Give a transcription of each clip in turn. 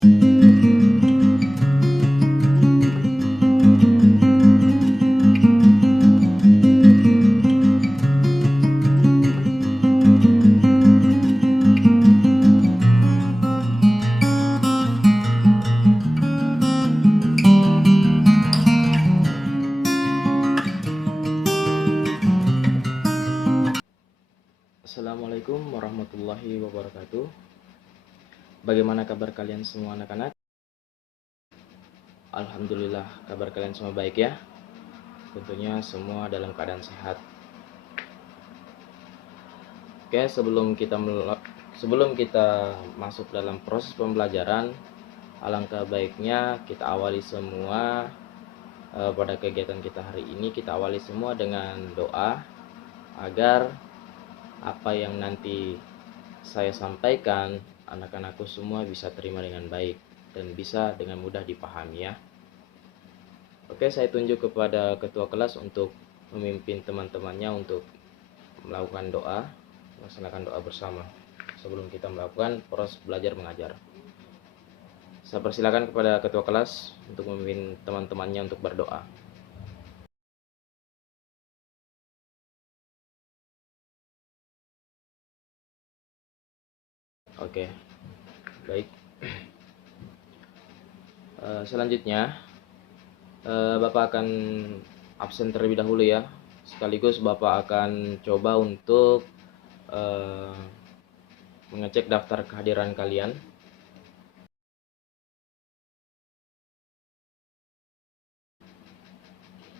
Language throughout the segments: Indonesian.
Assalamualaikum warahmatullahi wabarakatuh. Bagaimana kabar kalian semua anak-anak? Alhamdulillah kabar kalian semua baik ya. Tentunya semua dalam keadaan sehat. Oke, sebelum kita masuk dalam proses pembelajaran, alangkah baiknya kita awali semua pada kegiatan kita hari ini, kita awali semua dengan doa agar apa yang nanti saya sampaikan anak-anakku semua bisa terima dengan baik dan bisa dengan mudah dipahami ya. Oke, saya tunjuk kepada ketua kelas untuk memimpin teman-temannya untuk melakukan doa, melaksanakan doa bersama sebelum kita melakukan proses belajar mengajar. Saya persilakan kepada ketua kelas untuk memimpin teman-temannya untuk berdoa. Oke, baik. Selanjutnya Bapak akan absen terlebih dahulu ya. Sekaligus Bapak akan coba untuk mengecek daftar kehadiran kalian.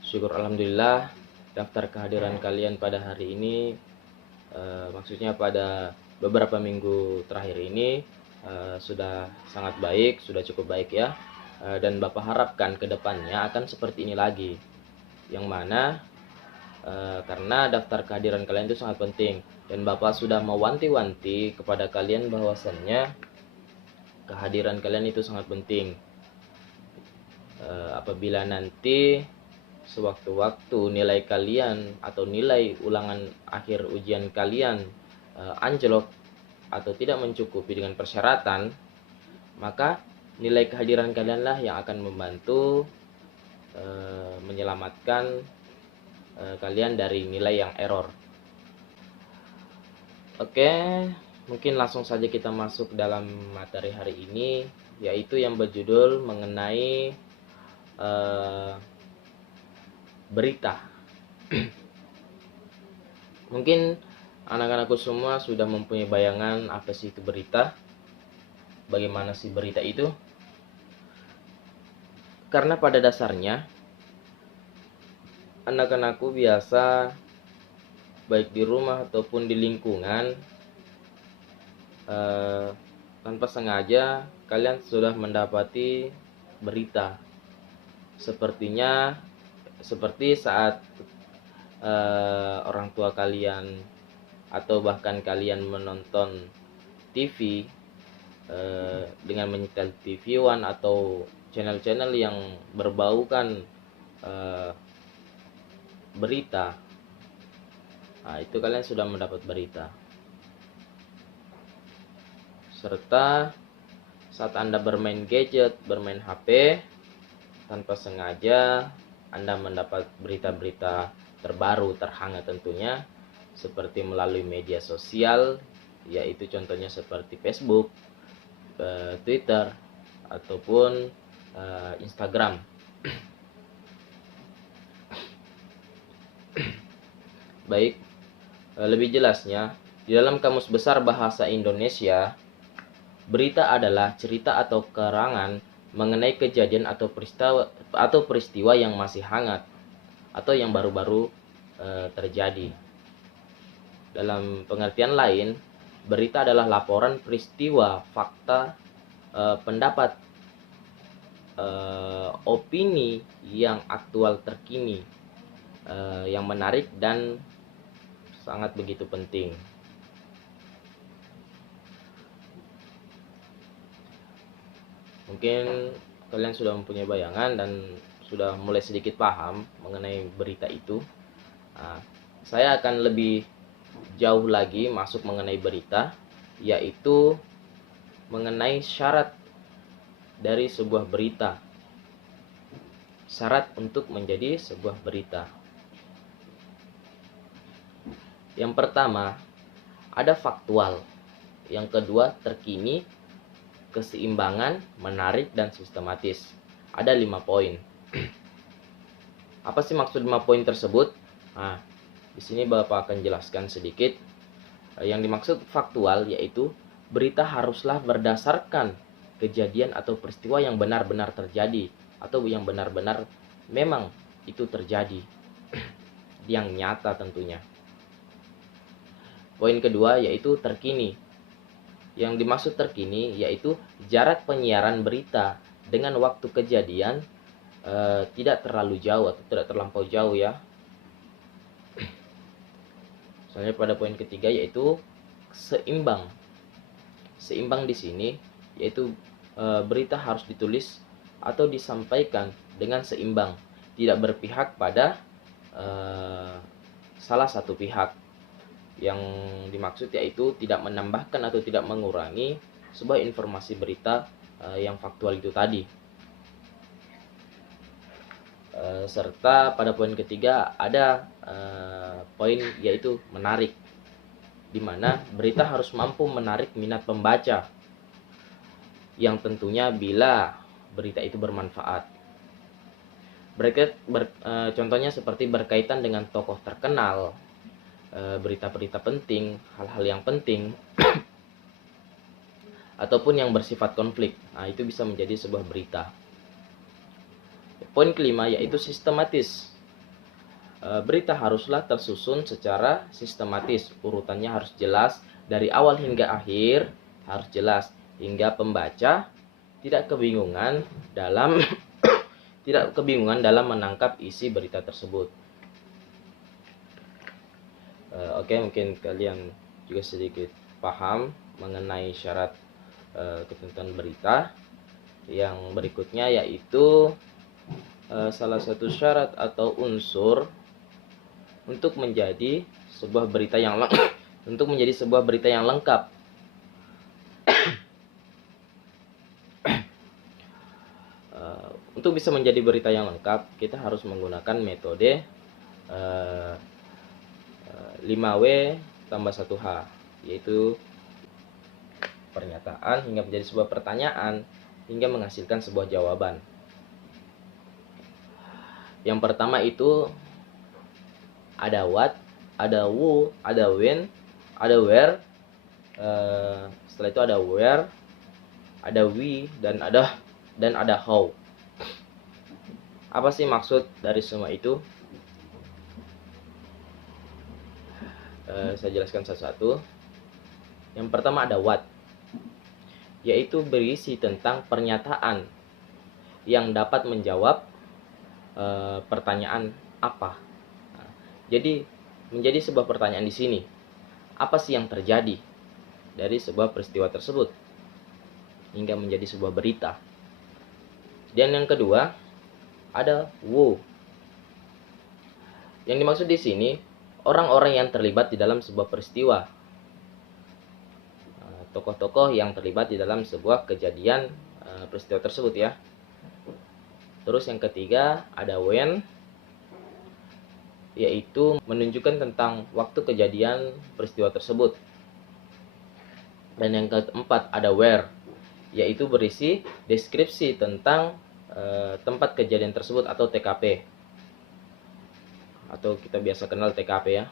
Syukur alhamdulillah daftar kehadiran kalian pada hari ini, maksudnya pada beberapa minggu terakhir ini sudah sangat baik, sudah cukup baik ya. Dan Bapak harapkan ke depannya akan seperti ini lagi. Yang mana karena daftar kehadiran kalian itu sangat penting, dan Bapak sudah mewanti-wanti kepada kalian bahwasannya kehadiran kalian itu sangat penting. Apabila nanti sewaktu-waktu nilai kalian atau nilai ulangan akhir ujian kalian anjlok atau tidak mencukupi dengan persyaratan, maka nilai kehadiran kalianlah yang akan membantu menyelamatkan kalian dari nilai yang error. Oke, mungkin langsung saja kita masuk dalam materi hari ini, yaitu yang berjudul mengenai berita. Mungkin anak-anakku semua sudah mempunyai bayangan apa sih itu berita, bagaimana sih berita itu. Karena pada dasarnya anak-anakku biasa baik di rumah ataupun di lingkungan, tanpa sengaja kalian sudah mendapati berita. Seperti saat orang tua kalian atau bahkan kalian menonton TV dengan menyetel TV One atau channel-channel yang berbaukan berita. Nah, itu kalian sudah mendapat berita. Serta saat Anda bermain gadget, bermain HP, tanpa sengaja Anda mendapat berita-berita terbaru, terhangat tentunya, seperti melalui media sosial, yaitu contohnya seperti Facebook, Twitter, ataupun Instagram. Baik, lebih jelasnya, di dalam Kamus Besar Bahasa Indonesia, berita adalah cerita atau keterangan mengenai kejadian atau peristiwa yang masih hangat atau yang baru-baru terjadi. Dalam pengertian lain, berita adalah laporan peristiwa, fakta, pendapat, opini yang aktual terkini, yang menarik dan sangat begitu penting. Mungkin kalian sudah mempunyai bayangan dan sudah mulai sedikit paham mengenai berita itu. Nah, saya akan lebih jauh lagi masuk mengenai berita, yaitu mengenai syarat dari sebuah berita. Syarat untuk menjadi sebuah berita. Yang pertama, ada faktual. Yang kedua, terkini, keseimbangan, menarik, dan sistematis. Ada 5 poin. Apa sih maksud 5 poin tersebut? Nah, di sini Bapak akan jelaskan sedikit. Yang dimaksud faktual yaitu berita haruslah berdasarkan kejadian atau peristiwa yang benar-benar terjadi atau yang benar-benar memang itu terjadi, yang nyata tentunya. Poin kedua yaitu terkini. Yang dimaksud terkini yaitu jarak penyiaran berita dengan waktu kejadian tidak terlalu jauh atau tidak terlampau jauh ya. Soalnya pada poin ketiga yaitu seimbang. Seimbang di sini yaitu berita harus ditulis atau disampaikan dengan seimbang, tidak berpihak pada salah satu pihak. Yang dimaksud yaitu tidak menambahkan atau tidak mengurangi sebuah informasi berita yang faktual itu tadi. Serta pada poin ketiga ada poin yaitu menarik, di mana berita harus mampu menarik minat pembaca, yang tentunya bila berita itu bermanfaat. Contohnya seperti berkaitan dengan tokoh terkenal, berita-berita penting, hal-hal yang penting, ataupun yang bersifat konflik. Nah, itu bisa menjadi sebuah berita. Poin kelima yaitu sistematis. Berita haruslah tersusun secara sistematis, urutannya harus jelas dari awal hingga akhir, harus jelas hingga pembaca tidak kebingungan dalam menangkap isi berita tersebut. Oke, mungkin kalian juga sedikit paham mengenai syarat ketentuan berita. Yang berikutnya yaitu salah satu syarat atau unsur untuk menjadi sebuah berita yang lengkap. Untuk bisa menjadi berita yang lengkap, kita harus menggunakan metode 5W tambah 1H, yaitu pernyataan hingga menjadi sebuah pertanyaan hingga menghasilkan sebuah jawaban. Yang pertama itu ada what, ada who, ada when, ada where, setelah itu ada where, ada we, dan ada how. Apa sih maksud dari semua itu? Saya jelaskan satu-satu. Yang pertama ada what, yaitu berisi tentang pernyataan yang dapat menjawab pertanyaan apa. Jadi menjadi sebuah pertanyaan di sini, apa sih yang terjadi dari sebuah peristiwa tersebut hingga menjadi sebuah berita. Dan yang kedua ada who. Yang dimaksud di sini orang-orang yang terlibat di dalam sebuah peristiwa, tokoh-tokoh yang terlibat di dalam sebuah kejadian peristiwa tersebut ya. Terus yang ketiga ada when, yaitu menunjukkan tentang waktu kejadian peristiwa tersebut. Dan yang keempat ada where, yaitu berisi deskripsi tentang tempat kejadian tersebut atau TKP, atau kita biasa kenal TKP ya,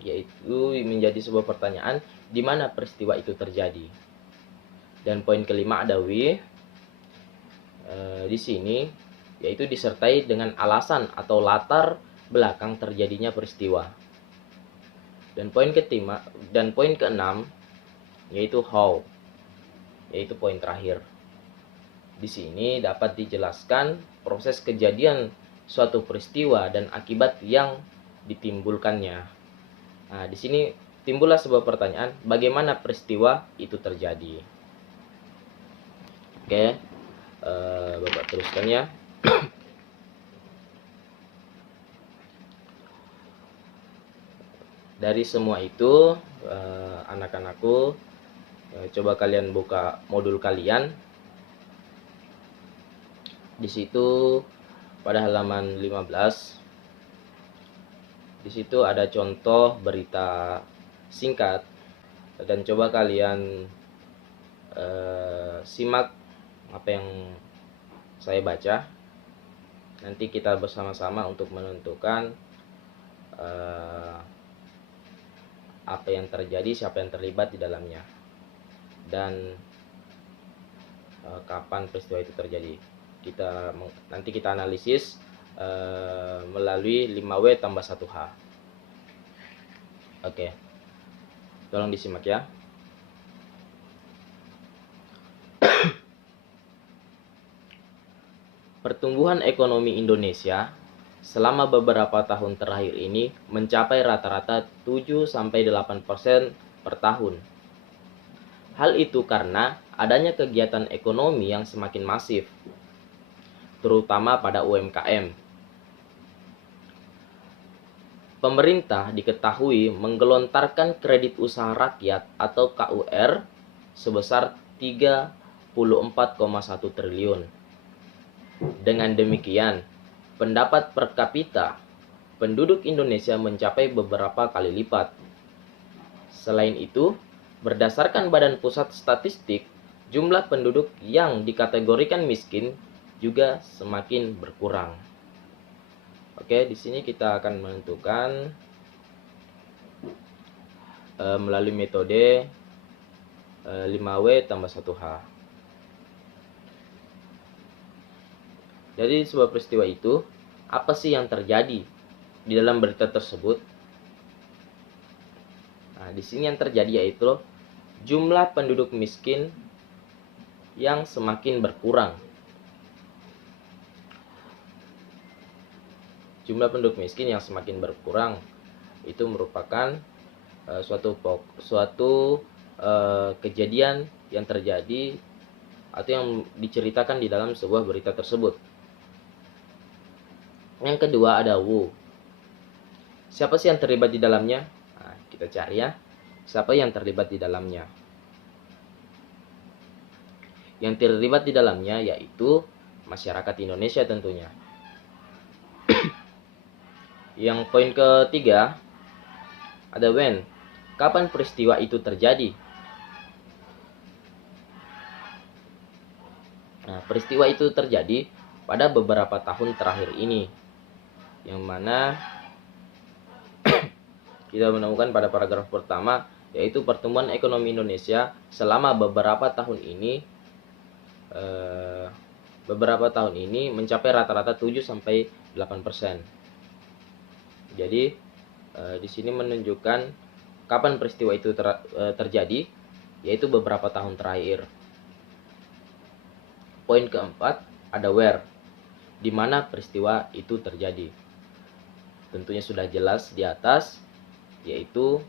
yaitu menjadi sebuah pertanyaan di mana peristiwa itu terjadi. Dan poin kelima ada we, di sini yaitu disertai dengan alasan atau latar belakang terjadinya peristiwa. Dan poin keenam yaitu how, yaitu poin terakhir. Di sini dapat dijelaskan proses kejadian suatu peristiwa dan akibat yang ditimbulkannya. Nah, di sini timbullah sebuah pertanyaan, bagaimana peristiwa itu terjadi? Oke, Bapak teruskan ya. Dari semua itu, anak-anakku, Coba kalian buka modul kalian. Di situ pada halaman 15, di situ ada contoh berita singkat, dan coba kalian simak apa yang saya baca. Nanti kita bersama-sama untuk menentukan apa yang terjadi, siapa yang terlibat di dalamnya, dan kapan peristiwa itu terjadi. Nanti kita analisis melalui 5W tambah 1H. Oke, tolong disimak ya. Pertumbuhan ekonomi Indonesia selama beberapa tahun terakhir ini mencapai rata-rata 7-8% per tahun. Hal itu karena adanya kegiatan ekonomi yang semakin masif, terutama pada UMKM. Pemerintah diketahui menggelontarkan kredit usaha rakyat atau KUR sebesar 34,1 triliun. Dengan demikian, pendapat per kapita penduduk Indonesia mencapai beberapa kali lipat. Selain itu, berdasarkan Badan Pusat Statistik, jumlah penduduk yang dikategorikan miskin juga semakin berkurang. Oke, di sini kita akan menentukan melalui metode 5W tambah 1H. Jadi sebuah peristiwa itu, apa sih yang terjadi di dalam berita tersebut? Nah, di sini yang terjadi yaitu jumlah penduduk miskin yang semakin berkurang. Jumlah penduduk miskin yang semakin berkurang itu merupakan suatu kejadian yang terjadi atau yang diceritakan di dalam sebuah berita tersebut. Yang kedua ada Wu. Siapa sih yang terlibat di dalamnya? Nah, kita cari ya. Siapa yang terlibat di dalamnya? Yang terlibat di dalamnya yaitu masyarakat Indonesia tentunya. Yang poin ketiga ada when. Kapan peristiwa itu terjadi? Nah, peristiwa itu terjadi pada beberapa tahun terakhir ini, yang mana kita menemukan pada paragraf pertama, yaitu pertumbuhan ekonomi Indonesia selama beberapa tahun ini mencapai rata-rata 7-8%. Jadi di sini menunjukkan kapan peristiwa itu terjadi, yaitu beberapa tahun terakhir. Poin keempat ada where, di mana peristiwa itu terjadi. Tentunya sudah jelas di atas, yaitu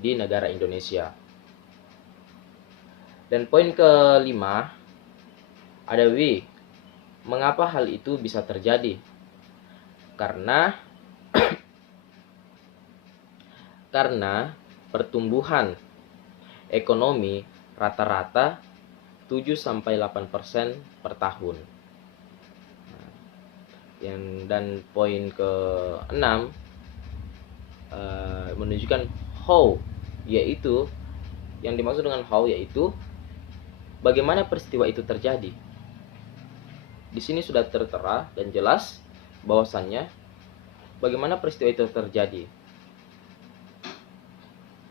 di negara Indonesia. Dan poin kelima ada we, mengapa hal itu bisa terjadi? Karena pertumbuhan ekonomi rata-rata 7-8% per tahun. Dan poin ke-6 menunjukkan how, yaitu yang dimaksud dengan how yaitu bagaimana peristiwa itu terjadi. Di sini sudah tertera dan jelas bahwasannya bagaimana peristiwa itu terjadi.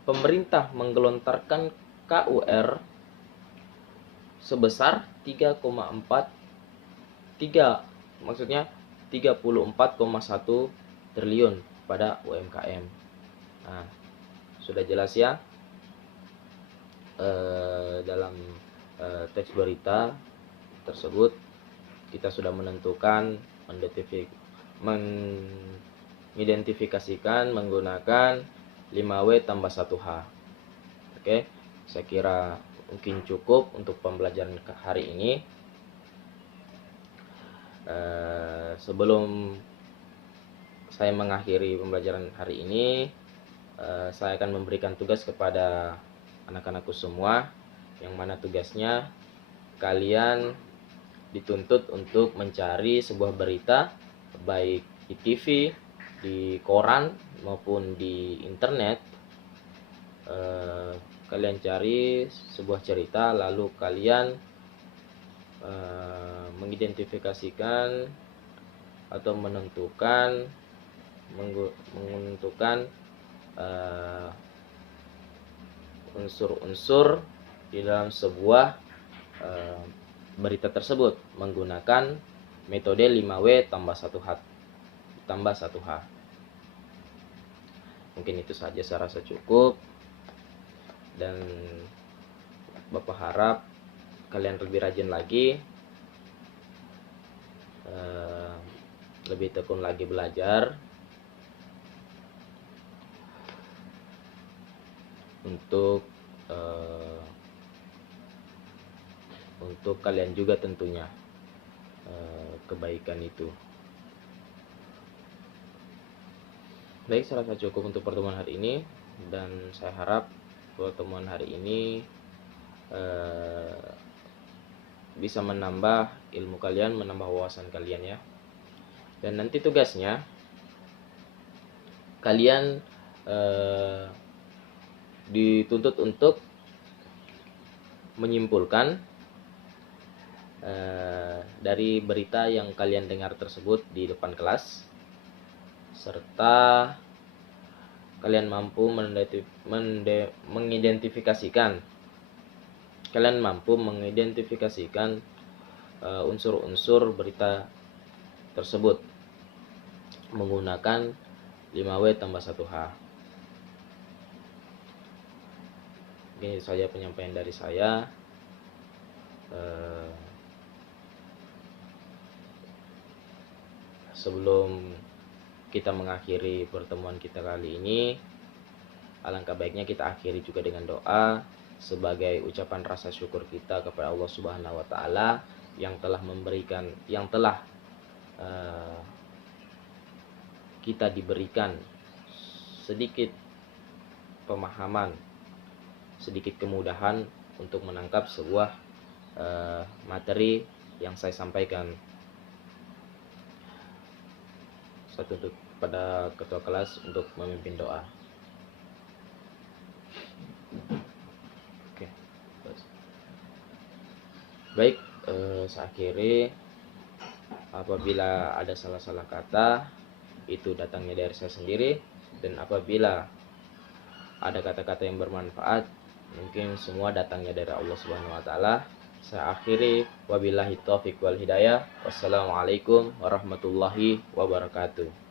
Pemerintah menggelontarkan KUR sebesar 34,1 triliun pada UMKM. Nah, sudah jelas ya dalam teks berita tersebut kita sudah menentukan, mengidentifikasikan menggunakan 5W tambah 1H. Oke, saya kira mungkin cukup untuk pembelajaran hari ini. Sebelum saya mengakhiri pembelajaran hari ini, saya akan memberikan tugas kepada anak-anakku semua, yang mana tugasnya kalian dituntut untuk mencari sebuah berita, baik di TV, di koran, maupun di internet. Kalian cari sebuah cerita, lalu kalian mengidentifikasikan atau menentukan unsur-unsur di dalam sebuah berita tersebut menggunakan metode 5W tambah 1H. Mungkin itu saja saya rasa cukup, dan Bapak harap kalian lebih rajin lagi, lebih tekun lagi belajar untuk kalian juga tentunya, kebaikan itu. Baik, saya rasa cukup untuk pertemuan hari ini, dan saya harap pertemuan hari ini bisa menambah ilmu kalian, menambah wawasan kalian ya. Dan nanti tugasnya kalian dituntut untuk menyimpulkan dari berita yang kalian dengar tersebut di depan kelas, serta kalian mampu mengidentifikasikan unsur-unsur berita tersebut menggunakan 5W tambah 1H. Ini saja penyampaian dari saya. Sebelum kita mengakhiri pertemuan kita kali ini, alangkah baiknya kita akhiri juga dengan doa sebagai ucapan rasa syukur kita kepada Allah Subhanahu wa taala yang telah kita diberikan sedikit pemahaman, sedikit kemudahan untuk menangkap sebuah materi yang saya sampaikan. Saya tuntut pada ketua kelas untuk memimpin doa. Oke. Baik, saya akhiri. Apabila ada salah-salah kata, itu datangnya dari saya sendiri, dan apabila ada kata-kata yang bermanfaat, mungkin semua datangnya dari Allah Subhanahu wa taala. Saya akhiri, wabillahi taufiq wal hidayah. Wassalamualaikum warahmatullahi wabarakatuh.